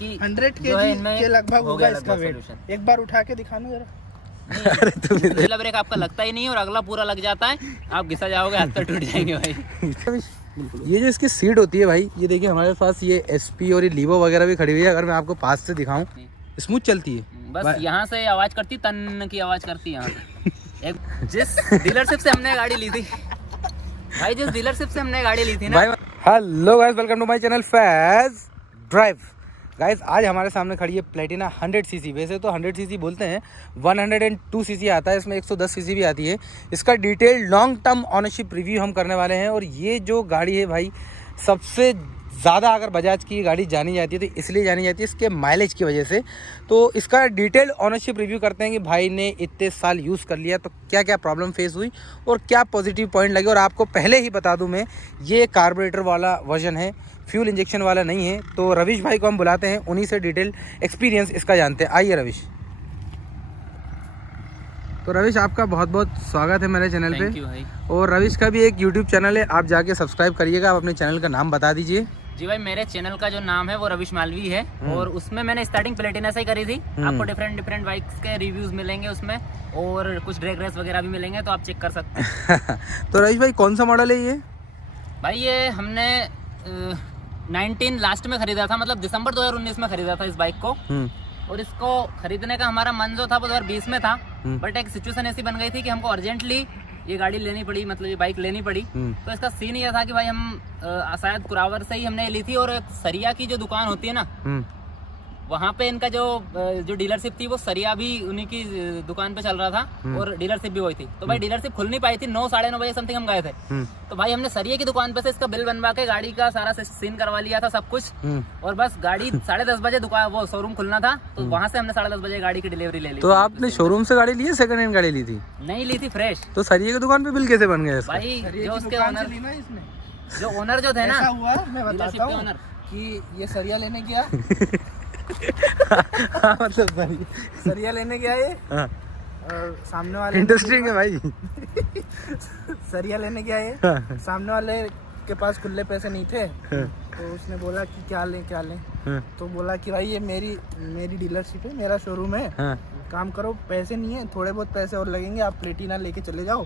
इनकी 100 kg के लगभग होगा इसका वेट। एक बार उठा के दिखाना जरा। पहला ब्रेक आपका लगता ही नहीं है और अगला पूरा लग जाता है, आप घिसा जाओगे, हाथ पैर टूट जाएंगे भाई। ये जो इसकी सीट होती है भाई, ये देखिए हमारे पास ये SP और ये लीवो वगैरह भी खड़ी हुई है। अगर मैं आपको पास से दिखाऊं, स्मूथ चलती है। बस यहाँ से आवाज करती, तन की आवाज करती यहाँ से। जिस डीलरशिप से हमने गाड़ी ली थी भाई, जिस डीलरशिप से हमने गाड़ी ली थी ना। Hello guys, welcome to my channel Faiz drive. Guys आज हमारे सामने खड़ी है प्लेटिना 100cc। वैसे तो 100cc बोलते हैं, 102cc आता है, इसमें 110cc भी आती है। इसका detail long term ownership review हम करने वाले हैं। और ये जो गाड़ी है भाई, सबसे ज़्यादा अगर बजाज की गाड़ी जानी जाती है तो इसलिए जानी जाती है इसके माइलेज की वजह से। तो इसका डिटेल ऑनरशिप रिव्यू करते हैं कि भाई ने इतने साल यूज़ कर लिया तो क्या क्या प्रॉब्लम फेस हुई और क्या पॉजिटिव पॉइंट लगे। और आपको पहले ही बता दूं मैं, ये कार्बोरेटर वाला वर्जन है, फ्यूल इंजेक्शन वाला नहीं है। तो रविश भाई को हम बुलाते हैं, उन्हीं से डिटेल एक्सपीरियंस इसका जानते हैं। आइए रविश। तो रविश, आपका बहुत बहुत स्वागत है मेरे चैनल पे। भाई। और रविश का भी एक यूट्यूब चैनल है, आप जाके सब्सक्राइब करिएगा। आप अपने चैनल का नाम बता दीजिए। जी भाई, मेरे चैनल का जो नाम है वो रविश मालवी है और उसमें मैंने स्टार्टिंग प्लेटिना से ही करी थी। आपको डिफरेंट बाइक्स के रिव्यूज मिलेंगे उसमें और कुछ ड्रैग रेस वगैरह भी मिलेंगे, तो आप चेक कर सकते हैं। तो रविश भाई, कौन सा मॉडल है ये? भाई ये हमने 19 लास्ट में खरीदा था, मतलब दिसंबर 2019 में खरीदा था इस बाइक को। और इसको खरीदने का हमारा मन जो था वो 2020 में था, बट एक सिचुएशन ऐसी बन गई थी कि हमको अर्जेंटली ये गाड़ी लेनी पड़ी, मतलब ये बाइक लेनी पड़ी। तो इसका सीन ये था कि भाई हम शायद कुरावर से ही हमने ली थी और एक सरिया की जो दुकान होती है ना, वहाँ पे इनका जो डीलरशिप थी वो सरिया भी उन्हीं की दुकान पे चल रहा था और डीलरशिप भी वही थी। तो भाई डीलरशिप खुल नहीं पाई थी, 9 साढ़े 9 बजे समथिंग हम गए थे। तो भाई हमने सरिया की दुकान पे से इसका बिल बनवा के गाड़ी का सारा सीन करवा लिया था सब कुछ। और बस गाड़ी 10:30 बजे दुकान वो शोरूम खुलना था, तो वहाँ से हमने 10:30 बजे गाड़ी की डिलीवरी ले ली। तो आपने शोरूम से गाड़ी ली है, सेकंड हैंड गाड़ी ली थी? नहीं ली थी, फ्रेश। तो सरिया की दुकान पे बिल कैसे बन गया भाई? जो उसके ओनर जो थे ना, हुआ मैं बताता हूँ कि ये सरिया लेने गया मतलब सरिया लेने गया ये। और सामने वाले इंटरेस्टिंग है भाई। सरिया लेने गया ये, सामने वाले के पास खुले पैसे नहीं थे। तो उसने बोला कि क्या लें। तो बोला कि भाई ये मेरी डीलरशिप है, मेरा शोरूम है, काम करो, पैसे नहीं है, थोड़े बहुत पैसे और लगेंगे, आप प्लेटिना लेके चले जाओ,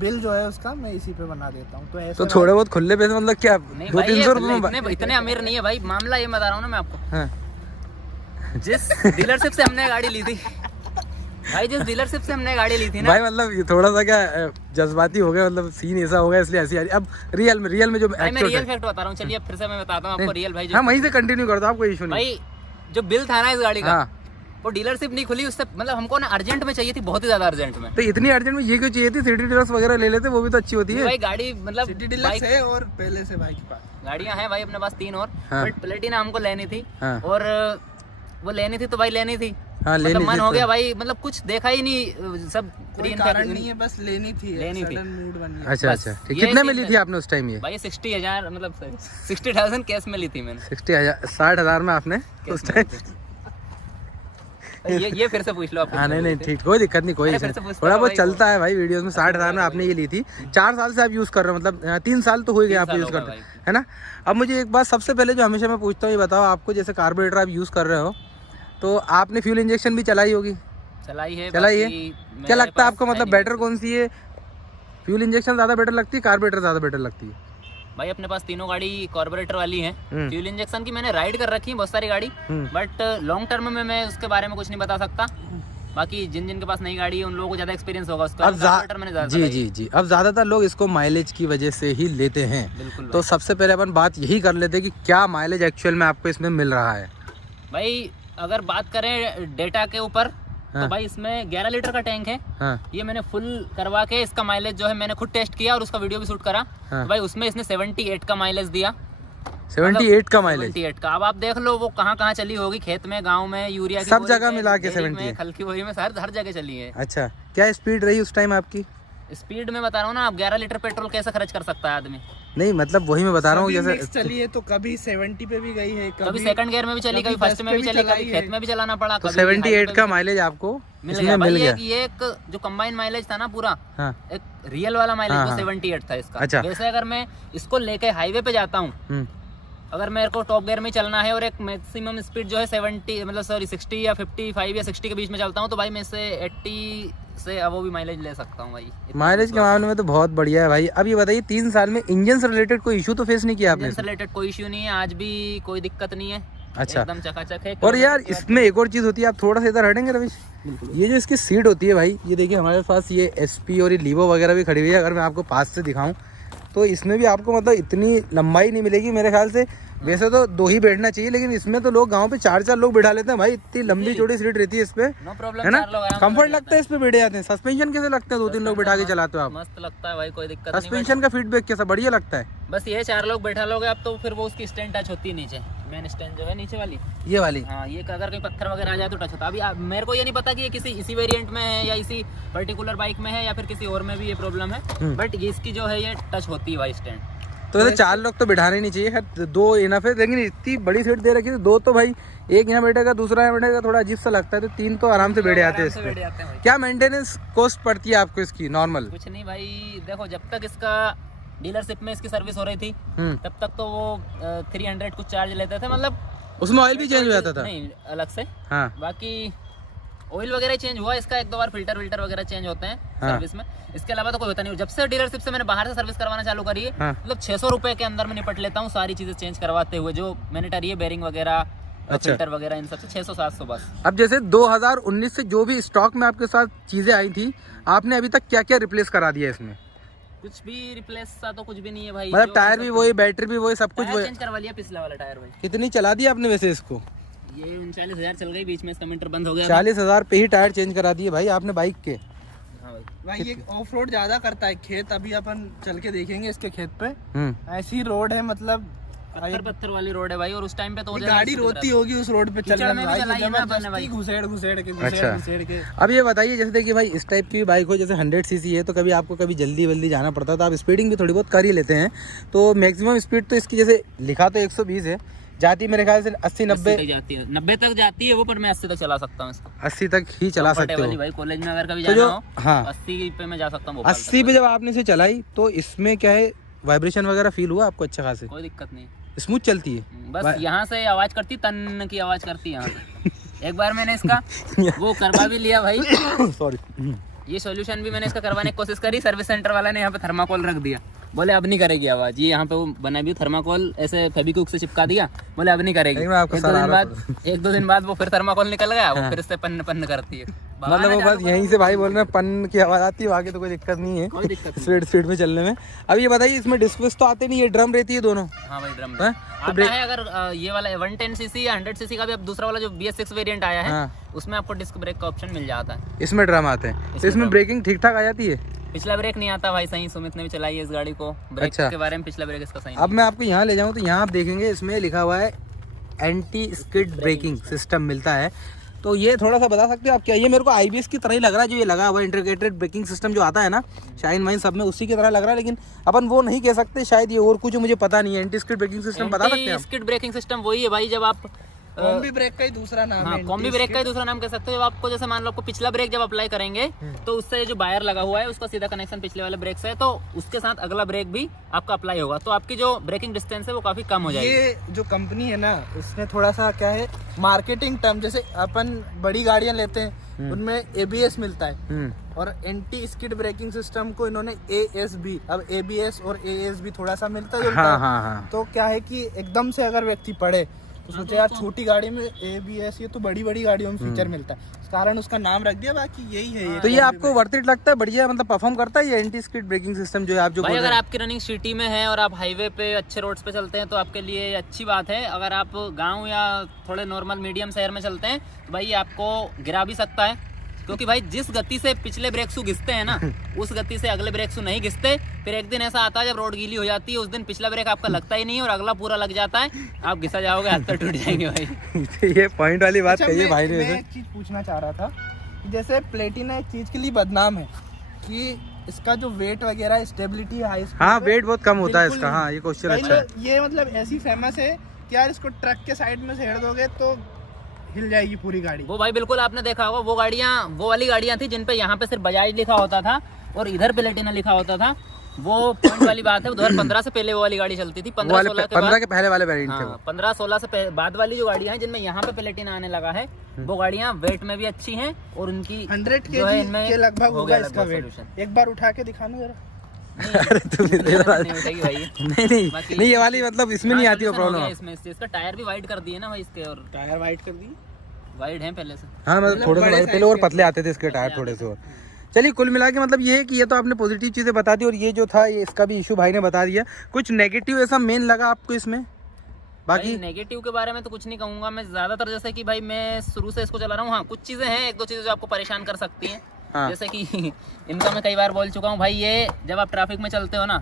बिल जो है उसका मैं इसी पे बना देता हूँ। तो ऐसे तो थोड़े बहुत खुले पैसे मतलब क्या 200-300 रुपए? इतने अमीर नहीं है भाई, मामला ये बता रहा हूँ ना मैं आपको। जिस डीलरशिप से हमने गाड़ी ली थी भाई, जिस डीलरशिप से हमने गाड़ी ली थी ना भाई, मतलब ये थोड़ा सा क्या जज्बाती हो गया, मतलब सीन ऐसा हो गया इसलिए ऐसी। अब रियल में जो मैं रियल फैक्ट बता रहा हूँ, चलिए फिर से मैं बताता हूँ आपको रियल भाई। हाँ, वहीं से कंटिन्यू कर दो, आपको इशू नहीं। भाई जो बिल था ना इस गाड़ी का, वो डीलरशिप नहीं खुली उससे, मतलब हमको ना अर्जेंट में चाहिए थी, बहुत ही ज्यादा अर्जेंट में। तो इतनी अर्जेंट में ये क्यों चाहिए थी? सिटी डीलक्स वगैरह ले लेते, वो भी तो अच्छी होती है भाई। गाड़ी मतलब सिटी डीलक्स है और पहले से भाई के पास गाड़ियाँ हैं भाई अपने पास 3 और, बट प्लेटिना हमको लेनी थी। और वो लेनी थी तो भाई लेनी थी। मतलब मन हो गया भाई, मतलब कुछ देखा ही नहीं, सब कोई कारण नहीं है, बस लेनी थी। मूड बन गया। अच्छा ठीक। कितने में ली थी आपने उस टाइम ये? भाई 60,000, मतलब 60,000 कैश में ली थी मैंने। 60,000 में आपने उस टाइम? ये फिर से पूछ लो आप। हाँ नहीं ठीक, कोई दिक्कत नहीं, कोई थोड़ा बहुत चलता है भाई वीडियोस में। 60,000 में आपने ये ली थी, 4 साल से आप यूज कर रहे हो, मतलब 3 साल तो हो गए आप यूज करते है ना। अब मुझे एक बात सबसे पहले जो हमेशा मैं पूछता हूँ, ये बताओ, आपको जैसे कार्बोरेटर आप यूज कर रहे हो तो आपने फ्यूल इंजेक्शन भी चलाई होगी? चलाई है। क्या लगता है आपको, मतलब बेटर कौन सी है? फ्यूल इंजेक्शन ज्यादा बेटर लगती है, कार्बोरेटर ज्यादा बेटर लगती है? भाई अपने पास तीनों गाड़ी कार्बोरेटर वाली है। फ्यूल इंजेक्शन की मैंने राइड कर रखी है बहुत सारी गाड़ी, बट लॉन्ग टर्म में मैं उसके बारे में कुछ नहीं बता सकता। बाकी जिन के पास नई गाड़ी है उन लोगों को ज्यादा एक्सपीरियंस होगा उसका। जी। अब ज्यादातर लोग इसको माइलेज की वजह से ही लेते हैं। बिल्कुल। तो सबसे पहले अपन बात यही कर लेते हैं कि क्या माइलेज एक्चुअल में आपको इसमें मिल रहा है। भाई अगर बात करें डेटा के ऊपर, तो भाई इसमें 11 लीटर का टैंक है। ये मैंने फुल करवा के इसका माइलेज जो है मैंने खुद टेस्ट किया और उसका वीडियो भी शूट करा। तो भाई उसमें इसने 78 का माइलेज दिया। 78 का माइलेज? 78 का। अब आप देख लो वो कहाँ चली होगी, खेत में, गांव में, यूरिया की सब जगह मिला के 78, खलकी बोरी में, हर जगह चली है। अच्छा, क्या स्पीड रही उस टाइम आपकी? स्पीड में बता रहा हूँ ना, आप 11 लीटर पेट्रोल कैसे खर्च कर सकता है आदमी? नहीं मतलब वही मैं बता रहा हूँ, जैसे चली है तो कभी 70 पे भी गई है, कभी सेकंड गियर में भी चली, कभी फर्स्ट में भी चली, कभी खेत में भी चलाना पड़ा। तो 78 का माइलेज आपको मिल गया। ये एक जो कंबाइन माइलेज था ना पूरा, एक रियल वाला माइलेज वो 78 था इसका। वैसे अगर मैं इसको लेके हाईवे पे जाता हूँ अगर मेरे को टॉप गियर में चलना है और एक मैक्सिमम स्पीड जो है 70 मतलब सॉरी 60 या 55 या 60 के बीच में चलता हूँ, तो भाई मैं इससे 80 से अब वो भी माइलेज ले सकता हूँ भाई। माइलेज के मामले में तो बहुत बढ़िया है भाई। अब ये बताइए 3 साल में इंजन से रिलेटेड कोई इशू तो फेस नहीं किया आपने? इंजन से रिलेटेड कोई इश्यू नहीं है, आज भी कोई दिक्कत नहीं है। अच्छा, एकदम चकाचक है। और यार इसमें एक और चीज़ होती है, आप थोड़ा सा इधर हटेंगे रविश, ये जो इसकी सीट होती है भाई, ये देखिए हमारे पास ये SP और ये लीवो वगैरह भी खड़ी हुई है। अगर मैं आपको पास से दिखाऊं तो इसमें भी आपको मतलब इतनी लंबाई नहीं मिलेगी मेरे ख्याल से। वैसे तो 2 ही बैठना चाहिए, लेकिन इसमें तो लोग गांव पे 4-4 लोग बैठा लेते हैं भाई, इतनी लंबी चौड़ी सीट रहती है इस पे, नो प्रॉब्लम, है ना? कंफर्ट लगता है इस पे बैठे जाते हैं। सस्पेंशन कैसे लगता है? 2-3 लोग बैठा के चलाते हो आप? मस्त लगता है भाई, कोई दिक्कत नहीं। सस्पेंशन का फीडबैक कैसा? बढ़िया लगता है? बस ये 4 लोग बैठा लोगे आप तो फिर वो उसकी स्टैंड टच होती है नीचे, मेन स्टैंड जो है नीचे वाली, ये वाली। हाँ, ये अगर कोई पत्थर वगैरह आ जाए तो टच होता है। अभी मेरे को ये नहीं पता कि ये किसी इसी वेरिएंट में है या इसी पर्टिकुलर बाइक में है या फिर किसी और में भी ये प्रॉब्लम है, बट ये इसकी जो है ये टच होती है भाई स्टैंड। तो वैसे 4 लोग तो बिठाने नहीं चाहिए, खैर 2 इनफ है, लेकिन इतनी बड़ी सीट दे रखी है 2 तो भाई, एक यहाँ बैठेगा दूसरा यहाँ बैठेगा, थोड़ा अजीब सा लगता है, तो 3 तो आराम से बैठे जाते हैं इस पे। क्या मेंटेनेंस कॉस्ट पड़ती है आपको इसकी नॉर्मल? कुछ नहीं भाई, देखो जब तक इसका डीलरशिप में इसकी सर्विस हो रही थी तब तक तो वो 300 कुछ चार्ज लेते थे, मतलब उसमें ऑयल भी चेंज हो जाता था? नहीं, अलग से। हाँ, बाकी ऑयल वगैरह चेंज हुआ इसका, 1-2 बार फिल्टर वगैरह चेंज होते हैं सर्विस में, इसके अलावा तो कोई होता नहीं। जब से डीलरशिप से मैंने बाहर से सर्विस करवाना चालू करी है, मतलब 600 रुपए के अंदर में निपट लेता हूँ सारी चीजें चेंज करवाते हुए, जो मैंडेटरी है, बेरिंग वगैरह, फिल्टर वगैरह, इन सबसे 600-700 बस। अब जैसे 2019 से जो भी स्टॉक में आपके साथ चीजें आई थी, आपने अभी तक क्या क्या रिप्लेस करा दिया इसमें? कुछ भी रिप्लेस सा तो कुछ भी नहीं है भाई, मतलब टायर भी वही, बैटरी भी वही, सब कुछ वही चेंज करवा लिया, पिछला वाला टायर भाई। कितनी चला दी आपने वैसे इसको? ये 39,000 चल गई, बीच में इसका मीटर बंद हो गया। 40,000 पे ही टायर चेंज करा दिए भाई आपने बाइक के? हाँ भाई ये ऑफ रोड ज्यादा करता है, खेत अभी अपन चल के देखेंगे इसके खेत पे, ऐसी रोड है मतलब पत्थर वाली रोड है भाई, और उस टाइम पे तो गाड़ी रोती होगी उस रोड पे चलने में भाई, जबरदस्ती घुसेड़ के। अब ये बताइए, जैसे देखिए भाई इस टाइप की बाइक हो, जैसे 100 सीसी है, तो कभी आपको कभी जल्दी जाना पड़ता है तो आप स्पीडिंग भी थोड़ी बहुत कर ही लेते हैं, तो मैक्सिमम स्पीड तो इसकी जैसे लिखा तो 120 है, जाती मेरे ख्याल से 80-90 जाती है, 90 तक जाती है वो, पर मैं 80 तक चला सकता हूँ इसको। 80 तक ही चला सकते हो भाई, कॉलेज में अगर कभी तो जाना हो, हाँ 80 पे मैं जा सकता हूँ। 80 पे जब आपने इसे चलाई तो इसमें क्या है, वाइब्रेशन वगैरह फील हुआ आपको अच्छा खासे? कोई दिक्कत नहीं, स्मूथ चलती है? बस यहाँ से आवाज करती, तन की आवाज करती है यहाँ से। एक बार मैंने इसका वो करवा भी लिया भाई, सॉरी, ये सॉल्यूशन भी मैंने इसका करवाने की कोशिश करी, सर्विस सेंटर वाला ने यहाँ पे थर्माकोल रख दिया, बोले अब नहीं करेगी आवाज। ये यहाँ पे वो बना भी थर्माकोल ऐसे फेविक्विक से चिपका दिया, बोले अब नहीं करेगी। 1-2 दिन बाद वो फिर थर्माकोल निकल गया, वो फिर से पन्न करती है, मतलब वो बस यहीं से भाई बोल रहे हैं पन की आवाज आती है, आगे तो कोई दिक्कत नहीं है, कोई दिक्कत स्पीड में चलने में। अब ये बताइए इसमें डिस्क विस्क तो आते नहीं है, ड्रम रहती है दोनों? हाँ भाई, ड्रम आता है। अगर ये वाला 110 सीसी या 100 सीसी का भी, अब दूसरा वाला जो BS6 वेरिएंट आया है, उसमें आपको डिस्क ब्रेक का ऑप्शन मिल जाता है। इसमें ड्रम आते हैं, तो इसमें ब्रेकिंग ठीक ठाक आ जाती है? पिछला ब्रेक नहीं आता भाई सही, सुमित ने भी चलाई है इस गाड़ी को, ब्रेक के बारे में पिछला ब्रेक इसका सही। अब मैं आपको यहाँ ले जाऊँ तो यहाँ आप देखेंगे इसमें लिखा हुआ है एंटी स्किड ब्रेकिंग सिस्टम मिलता है, तो ये थोड़ा सा बता सकते हो आप क्या? ये मेरे को IBS की तरह ही लग रहा है, जो ये लगा हुआ इंटीग्रेटेड ब्रेकिंग सिस्टम जो आता है ना शाइन वाइन सब में, उसी की तरह लग रहा है, लेकिन अपन वो नहीं कह सकते, शायद ये और कुछ मुझे पता नहीं है। एंटी स्किड ब्रेकिंग सिस्टम बता सकते हैं? एंटी स्किड ब्रेकिंग सिस्टम वही है भाई, जब आप कॉम्बी ब्रेक का ही दूसरा नाम है। कॉम्बी ब्रेक का ही दूसरा नाम कह सकते हो। जब आपको जैसे मान लो आपको पिछला ब्रेक जब अप्लाई करेंगे तो उससे जो वायर लगा हुआ है उसका सीधा कनेक्शन पिछले वाले ब्रेक से है, तो उसके साथ अगला ब्रेक भी आपका अप्लाई होगा, तो आपकी जो ब्रेकिंग डिस्टेंस है वो काफी कम हो जाएगी। ये जो कंपनी है ना, इसमें थोड़ा सा क्या है, मार्केटिंग टर्म, जैसे अपन बड़ी गाड़ियां लेते हैं उनमें ABS मिलता है, और एंटी स्किड ब्रेकिंग सिस्टम को इन्होंने ASB, अब ABS और ASB थोड़ा सा मिलता है, तो क्या है कि एकदम से अगर व्यक्ति पढ़े तो सोचे यार छोटी गाड़ी में ABS, ये तो बड़ी बड़ी गाड़ियों में फीचर मिलता है, इस कारण उसका नाम रख दिया, बाकी यही है। ये तो ये आपको वर्थ इट लगता है? बढ़िया मतलब परफॉर्म करता है ये एंटी स्किड ब्रेकिंग सिस्टम जो है आप जो भाई? अगर आपकी रनिंग सिटी में है और आप हाईवे पे अच्छे रोड्स पे चलते हैं तो आपके लिए अच्छी बात है। अगर आप गांव या थोड़े नॉर्मल मीडियम शहर में चलते हैं तो भाई ये आपको गिरा भी सकता है, क्योंकि भाई जिस गति से पिछले ब्रेक शू घिसते हैं ना उस गति से अगले ब्रेक शू नहीं घिसते। फिर एक दिन ऐसा आता है जब रोड गीली हो जाती है, उस दिन पिछला ब्रेक आपका लगता ही नहीं और अगला पूरा लग जाता है, आप घिसा जाओगे, हाथ टूट जाएंगे भाई। ये पॉइंट वाली बात कही है भाई ने। मैं एक चीज पूछना चाह रहा था कि जैसे प्लेटिना एक चीज के लिए बदनाम है कि इसका जो वेट वगैरह, स्टेबिलिटी हाई, हाँ वेट बहुत कम होता है इसका। हाँ ये क्वेश्चन अच्छा है। ये मतलब ऐसी फेमस है कि यार इसको ट्रक के साइड में से हेड़ दोगे तो हिल जाएगी पूरी गाड़ी। वो भाई बिल्कुल आपने देखा होगा, वो वाली गाड़ियां थी जिन पे यहाँ पे सिर्फ बजाज लिखा होता था और इधर प्लेटिना लिखा होता था, वो पॉइंट वाली बात है, 2015 से पहले वो वाली गाड़ी चलती थी, 15 के पहले वाले वेरिएंट थे। 15-16 से बाद वाली जो गाड़ियां हैं जिनमें यहाँ पे प्लेटिना आने लगा है, वो गाड़ियां वेट में भी अच्छी हैं और उनकी 100 जो है kg इनमें के लगभग हो होगा गया इसका लगभग वेट। solution। एक बार उठा के दिखाना जरा। अरे तुम नहीं उठेगी भाई। नहीं, ये वाली मतलब इसमें नहीं आती वो solution हो गया प्रॉब्लम। इसमें, इसका टायर भी वाइड कर दिए ना भाई इसके, और टायर वाइट कर दी। वाइड है पहले से। हाँ मतलब थोड़े से पहले और पतले आते थे इसके टायर थोड़े से और। चलिए कुल मिला के मतलब ये है कि ये तो आपने पॉजिटिव चीज़ें बता दी, और ये जो था ये इसका भी इशू भाई ने बता दिया। कुछ नेगेटिव ऐसा मेन लगा आपको इसमें? बाकी नेगेटिव के बारे में तो कुछ नहीं कहूंगा मैं ज्यादातर, जैसे कि भाई मैं शुरू से इसको चला रहा हूँ। हाँ कुछ चीजें हैं, 1-2 चीजें जो आपको परेशान कर सकती हैं। हाँ। जैसे कि इनका मैं कई बार बोल चुका हूँ भाई, ये जब आप ट्रैफिक में चलते हो ना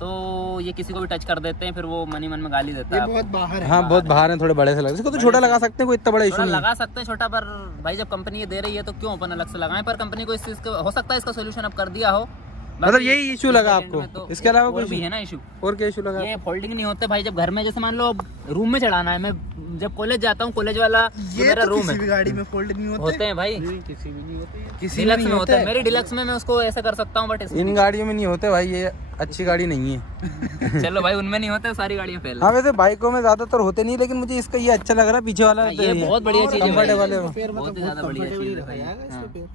तो ये किसी को भी टच कर देते हैं, फिर वो मन ही मन में गाली देता है। बहुत बाहर है। हाँ बहुत बाहर है, थोड़े बड़े से लगे। इसको तो छोटा लगा सकते हैं, कोई इतना बड़ा इशू नहीं। लगा सकते हैं छोटा, पर भाई जब कंपनी ये दे रही है तो क्यों अपन अलग से लगाएं। पर कंपनी को इस चीज का हो सकता है इसका सोल्यूशन अब कर दिया हो। मतलब यही इशू लगा आपको, तो इसके अलावा और कुछ भी है ना इशू। और क्या इशू लगा? ये फोल्डिंग नहीं होते भाई। जब घर में जैसे मान लो रूम में चढ़ाना है, मैं जब कॉलेज जाता हूँ, कॉलेज वाला जो मेरा रूम है, गाड़ी में फोल्ड नहीं होते हैं भाई, किसी भी नहीं होते, डिलक्स में होते हैं। मेरी डिलक्स में मैं उसको ऐसे कर सकता हूँ, बट इन गाड़ियों में नहीं होते भाई, ये अच्छी गाड़ी नहीं है। चलो भाई उनमें नहीं होते, सारी गाड़ियाँ फेल। हाँ वैसे बाइकों में ज्यादातर होते नहीं, लेकिन मुझे इसका ये अच्छा लग रहा है, पीछे वाला ये बहुत बढ़िया चीज है, कंफर्टेबल है, बहुत ज्यादा बढ़िया चीज है भाई।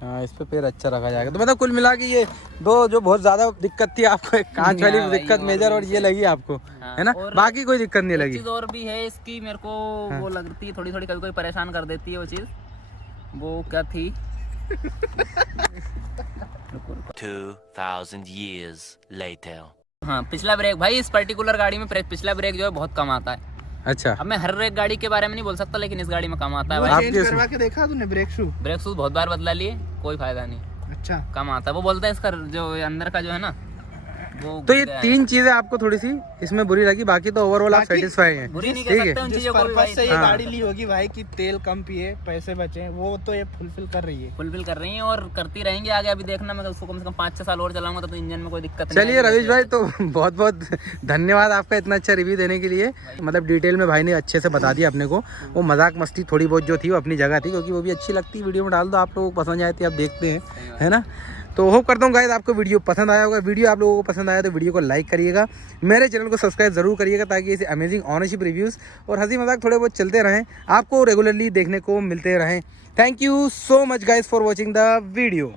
हाँ इस पे पैर अच्छा रखा जाएगा। तो मतलब कुल मिला के ये दो जो बहुत ज्यादा दिक्कत थी आपको, एक कांच वाली दिक्कत मेजर और ये लगी आपको, है ना? बाकी कोई दिक्कत नहीं लगी। चीज और भी है इसकी, मेरे को वो लगती है थोड़ी थोड़ी, कभी कोई परेशान कर देती है वो चीज। वो क्या थी? 2000 years later। हाँ पिछला ब्रेक भाई, इस पर्टिकुलर गाड़ी में पिछला ब्रेक जो है बहुत कम आता है। अच्छा अब मैं हर एक गाड़ी के बारे में नहीं बोल सकता, लेकिन इस गाड़ी में कम आता है भाई। आप चेंज करवा के देखा तूने ब्रेक शू बहुत बार बदला लिए, कोई फायदा नहीं, अच्छा कम आता है। वो बोलता है इसका जो अंदर का जो है ना वो तो ये 3 चीजें आपको थोड़ी सी इसमें बुरी लगी, बाकी तो ओवरऑल आप सेटिस्फाई हैं। बुरी नहीं ठीक कह है। सकते उन जिस चीजों को भी पर्पस से भाई। ये हाँ। गाड़ी ली होगी भाई कि तेल कम पिए, पैसे बचे, वो तो ये फुलफिल कर रही है। फुलफिल कर रही हैं और करती रहेंगे आगे। अभी देखना, मैं उसको कम से कम 5-6 साल और चलाऊंगा तो इंजन में कोई दिक्कत नहीं चलिए आएगी। रवीश भाई, तो बहुत बहुत धन्यवाद आपका इतना अच्छा रिव्यू देने के लिए। मतलब डिटेल में भाई ने अच्छे से बता दिया अपने को। वो मजाक मस्ती थोड़ी बहुत जो थी वो अपनी जगह थी, क्योंकि वो भी अच्छी लगती है। वीडियो में डाल दो, आप लोगों को पसंद आती है, आप देखते हैं, है ना? तो होप करता हूँ गाइस आपको वीडियो पसंद आया होगा। वीडियो आप लोगों को पसंद आया तो वीडियो को लाइक करिएगा, मेरे चैनल को सब्सक्राइब जरूर करिएगा, ताकि ऐसे अमेजिंग ऑनरशिप रिव्यूज़ और हंसी मजाक थोड़े बहुत चलते रहें, आपको रेगुलरली देखने को मिलते रहें। Thank you so much guys for watching the video.